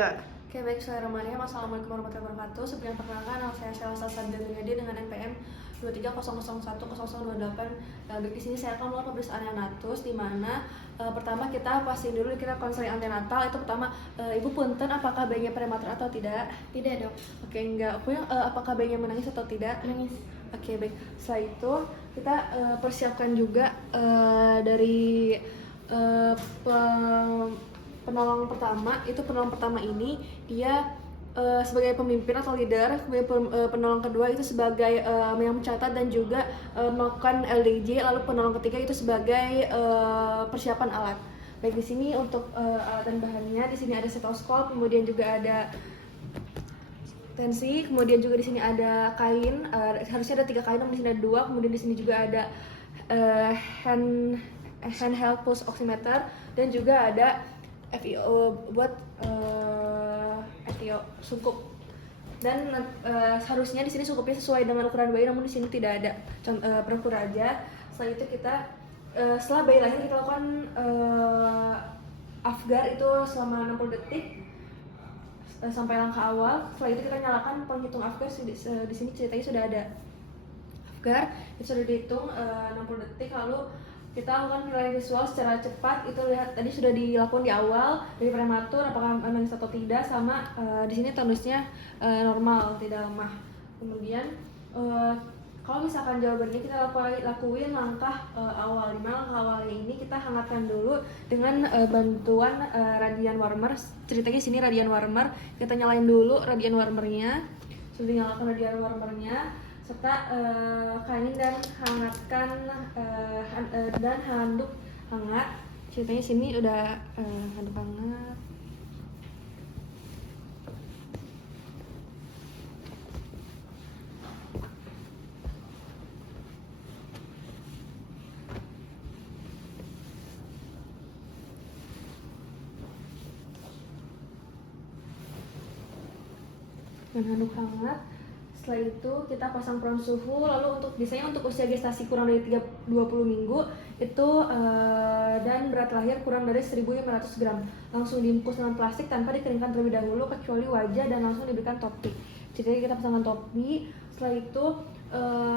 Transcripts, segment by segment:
Oke, baik, Bismillahirrahmanirrahim. Assalamualaikum warahmatullahi wabarakatuh. Sebelumnya perkenalkan, nama saya Sheila Salsabila Dunyadi dengan NPM 23001028. Di sini saya akan melakukan pemeriksaan neonatus, di mana pertama kita pastiin dulu kita konseling antenatal. Itu pertama, Ibu punten, apakah bayinya prematur atau tidak? Tidak, Dok. Oke, enggak. Apakah bayinya menangis atau tidak? Menangis. Oke, baik. Setelah itu kita persiapkan juga dari penolong pertama. Itu penolong pertama ini dia sebagai pemimpin atau leader, penolong kedua itu sebagai yang mencatat dan juga melakukan LDJ, lalu penolong ketiga itu sebagai persiapan alat. Baik, di sini untuk alat dan bahannya, di sini ada stetoskop, kemudian juga ada tensi, kemudian juga di sini ada kain, harusnya ada 3 kain, namun di sini ada 2, kemudian di sini juga ada handheld pulse oximeter, dan juga ada FiO buat FiO sungkup. Dan harusnya di sini sungkupnya sesuai dengan ukuran bayi, namun di sini tidak ada, perukur aja. Setelah itu kita setelah bayi lahir kita lakukan Afgar itu selama 60 detik sampai langkah awal. Setelah itu kita nyalakan penghitung Afgar. Di sini ceritanya sudah ada Afgar, itu sudah dihitung 60 detik, lalu kita lakukan penilaian visual secara cepat. Itu lihat tadi sudah dilakukan di awal dari prematur, apakah menangis atau tidak, sama di sini tonusnya normal, tidak lemah. Kemudian kalau misalkan jawabannya kita lakuin langkah awal. Dimana langkah awalnya ini kita hangatkan dulu dengan bantuan radian warmer. Ceritanya sini radian warmer, kita nyalain dulu radian warmernya. Sudah dinyalakan radian warmernya, serta kain dan hangatkan dan handuk hangat. Ceritanya sini udah handuk hangat. Dan handuk hangat. Setelah itu kita pasang peron suhu. Lalu untuk biasanya untuk usia gestasi kurang dari 20 minggu itu dan berat lahir kurang dari 1.500 gram, langsung dibungkus dengan plastik tanpa dikeringkan terlebih dahulu kecuali wajah, dan langsung diberikan topi. Jadi kita pasangkan topi. Setelah itu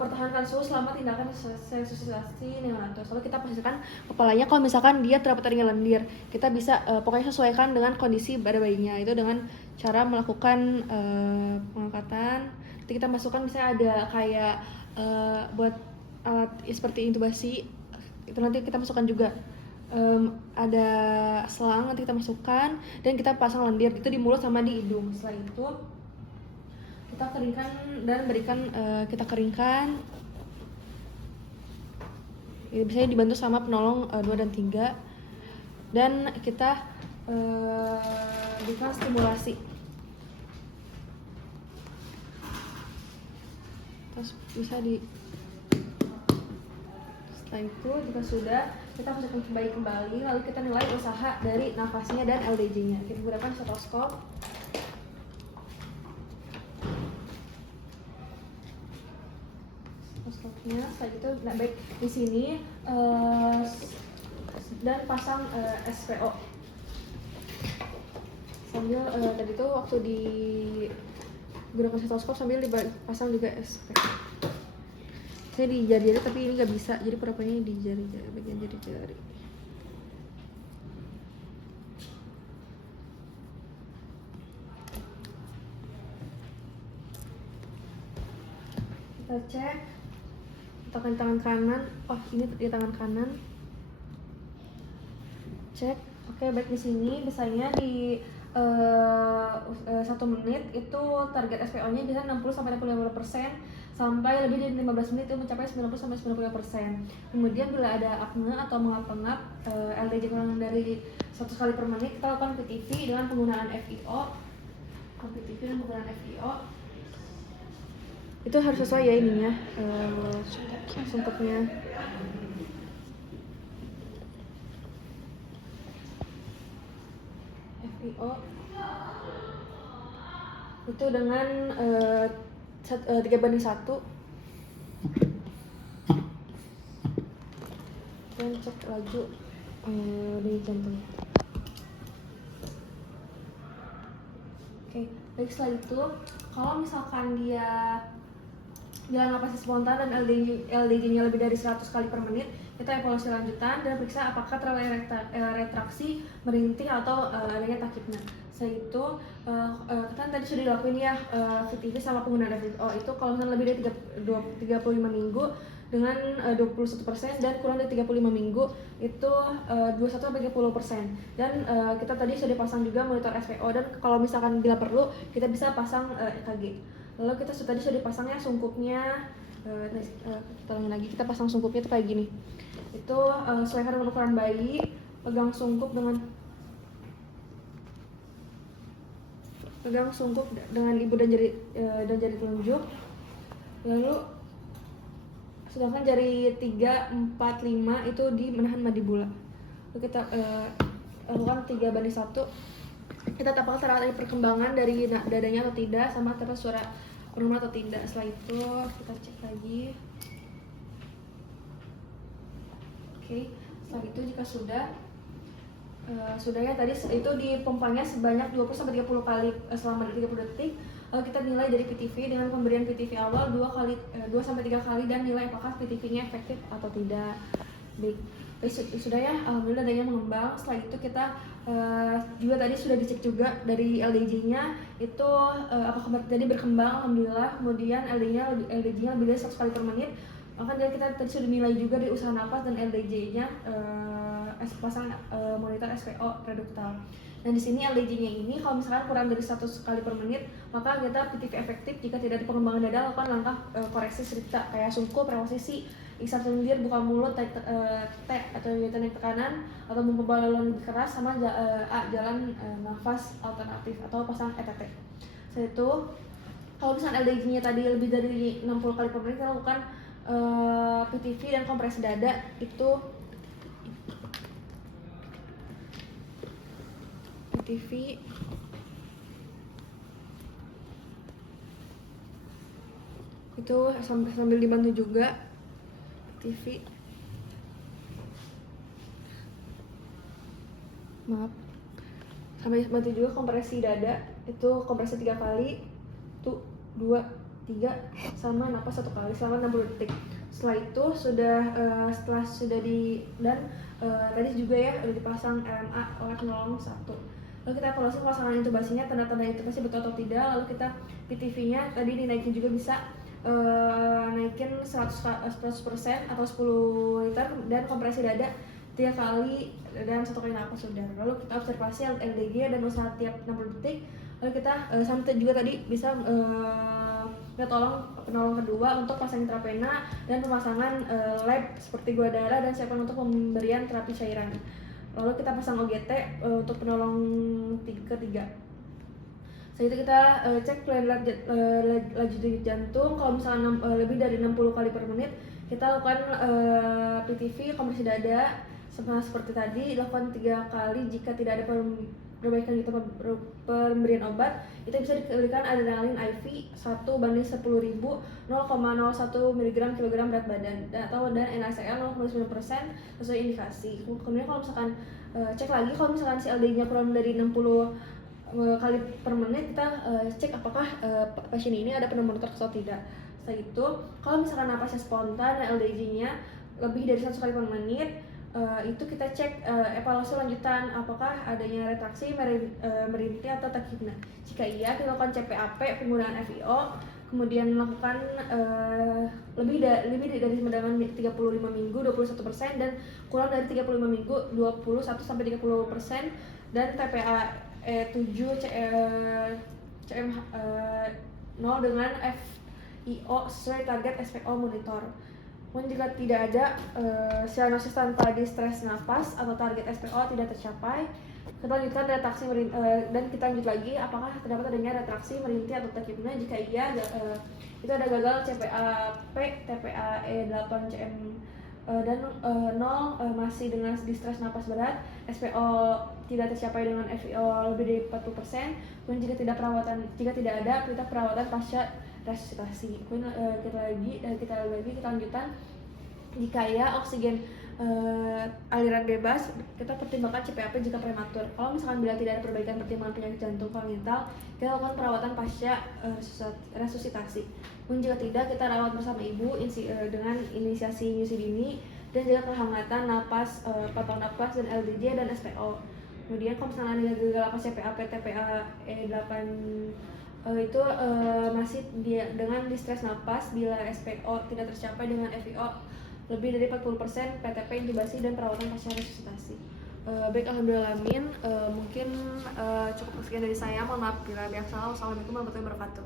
pertahankan suhu selama tindakan resusitasi neonatus. Lalu kita pastikan kepalanya, kalau misalkan dia terdapat ringan lendir, kita bisa pokoknya sesuaikan dengan kondisi pada bayinya, itu dengan cara melakukan pengangkatan. Nanti kita masukkan, misalnya ada kayak buat alat seperti intubasi, itu nanti kita masukkan juga ada selang, nanti kita masukkan dan kita pasang lendir itu di mulut sama di hidung. Setelah itu kita keringkan dan berikan kita keringkan. Biasanya dibantu sama penolong 2 dan 3, dan kita berikan stimulasi. Terus bisa setelah itu jika sudah, kita masukkan bayi kembali, lalu kita nilai usaha dari nafasnya dan LDJ-nya. Kita gunakan stetoskop. Setelah itu, nah baik, di sini dan pasang SPO sambil tadi itu waktu di gunakan stetoskop sambil dipasang juga SPO. Saya di jari-jari tapi ini nggak bisa, jadi perapannya di jari-jari, bagian jari-jari. Kita cek tekan tangan kanan. Oh, ini di tangan kanan. Cek. Oke, baik, di sini biasanya di 1 menit itu target SPO-nya bisa 60-65%, sampai lebih dari 15 menit itu mencapai 90-95%. Kemudian bila ada apne atau mengap-ngap, LDJ kurang dari 100 kali per menit, kita lakukan PTV dengan penggunaan FiO. Itu harus sesuai ya ininya, sungkupnya. FiO itu dengan 3:1, dan cek laju di jantung. Oke, baik, setelah itu kalau misalkan dia jalan napasnya spontan dan LDG-nya lebih dari 100 kali per menit, kita evaluasi lanjutan dan periksa apakah terlalu retraksi, merintih atau adanya takipnya. Setelah itu kan tadi sudah dilakuin ya VTV sama penggunaan FIO itu kalau misalnya lebih dari 35 minggu dengan 21% dan kurang dari 35 minggu itu 21-30%. Dan kita tadi sudah pasang juga monitor SPO, dan kalau misalkan bila perlu kita bisa pasang EKG. Lalu kita tadi sudah dipasangnya sungkupnya, kita ulangi lagi, kita pasang sungkupnya itu kayak gini. Itu sesuaikan dengan ukuran bayi, pegang sungkup dengan ibu dan jari telunjuk. Lalu sedangkan jari 3, 4, 5 itu di menahan mandibula. Lalu kita lakukan 3:1. Kita tapal terhadap perkembangan dari dadanya atau tidak, sama terus suara normal atau tidak. Setelah itu kita cek lagi. Oke, setelah itu jika sudah ya, tadi itu dipompanya sebanyak 20-30 kali selama 30 detik. Lalu kita nilai dari PTV dengan pemberian PTV awal 2-3 kali dan nilai apakah PTV-nya efektif atau tidak. Baik, sudah ya, alhamdulillah dadanya mengembang. Setelah itu kita juga tadi sudah dicek juga dari LDG-nya itu apakah tadi berkembang, alhamdulillah. Kemudian LDG-nya lebih dari 100 kali per menit. Maka dari kita tadi sudah nilai juga dari usaha napas dan LDG-nya pasang monitor SPO reduktal. Dan di sini LDG-nya ini kalau misalkan kurang dari 100 kali per menit, maka kita PTV efektif jika tidak ada pengembangan dada, lakukan langkah koreksi serta kayak sungkup, reposisi, iksar lendir, buka mulut, T atau teknik tekanan atau membawa balon lebih keras, sama jalan nafas alternatif atau pasang ETT. Setelah itu kalau misalkan LDG-nya tadi lebih dari 60 kali per menit, kita lakukan PTV dan kompresi dada. Itu PTV itu sambil dibantu juga PTV, sambil bantu juga kompresi dada. Itu kompresi 3 kali, tuh 2, 3, sama napas 1 kali selama 60 detik. Setelah itu tadi juga ya udah dipasang LMA oleh penolong 1. Lalu kita evaluasi pelaksanaan intubasinya, tanda-tanda intubasi betul atau tidak. Lalu kita PTV-nya tadi dinaikin juga, bisa naikin 100% atau 10 liter, dan kompresi dada 3 kali dan 1 kali napas sudah. Lalu kita observasi LDG dan usaha tiap 60 detik. Lalu kita sampai juga tadi bisa kita tolong penolong kedua untuk pasang intravena dan pemasangan lab seperti gula darah, dan siapkan untuk pemberian terapi cairan. Lalu kita pasang OGT untuk penolong ketiga. Setelah itu kita cek laju denyut jantung. Kalau misalnya lebih dari 60 kali per menit, kita lakukan PTV, kompresi dada sama seperti tadi, lakukan 3 kali. Jika tidak ada perbaikan gitu pemberian obat, itu bisa diberikan adrenalin IV 1/10.000 0,01 mg kilogram berat badan, atau dan NaCl 0,9% sesuai indikasi. Kemudian kalau misalkan cek lagi, kalau misalkan si LD-nya kurang dari 60 kali per menit, kita cek apakah pasien ini ada pneumonia atau tidak. Setelah itu kalau misalkan napasnya spontan dan LDG-nya lebih dari 100 kali per menit, itu kita cek evaluasi lanjutan apakah adanya retraksi, merintih atau takhipna. Jika iya, kita lakukan CPAP, penggunaan FIO, kemudian melakukan lebih dari semedangan 35 minggu 21%, dan kurang dari 35 minggu 21-30%, dan TPA 7 CM 0 dengan FIO sesuai target SPO monitor. Pun jika tidak ada cyanosis tanpa distres napas atau target SPO tidak tercapai, kita lanjutkan retraksi dan kita lanjut lagi apakah terdapat adanya retraksi, merintih atau takhipna. Jika iya, itu ada gagal CPAP, TPA 8 CM dan 0 masih dengan distres napas berat, SPO tidak tercapai dengan FIO lebih dari 40%. Kemudian jika tidak ada, kita perawatan pasca resusitasi. Kemudian kita lanjutan. Jika ya, oksigen aliran bebas, kita pertimbangkan CPAP jika prematur. Kalau misalkan bila tidak ada perbaikan pertimbangan penyakit jantung kongenital, kita lakukan perawatan pasca resusitasi. Pun jika tidak, kita rawat bersama ibu dengan inisiasi nyusi dini dan jaga kehangatan, napas, pantau napas, dan LDJ dan SPO. Kemudian kalau misalnya ada gagal apa CPAP, TPA, E8 itu masih dengan distress napas bila SPO tidak tercapai dengan FiO lebih dari 40%, PTP intubasi dan perawatan pasca resusitasi. Baik, alhamdulillah amin. Mungkin cukup sekian dari saya. Mohon maaf bila ada yang salah. Wassalamualaikum warahmatullahi wabarakatuh.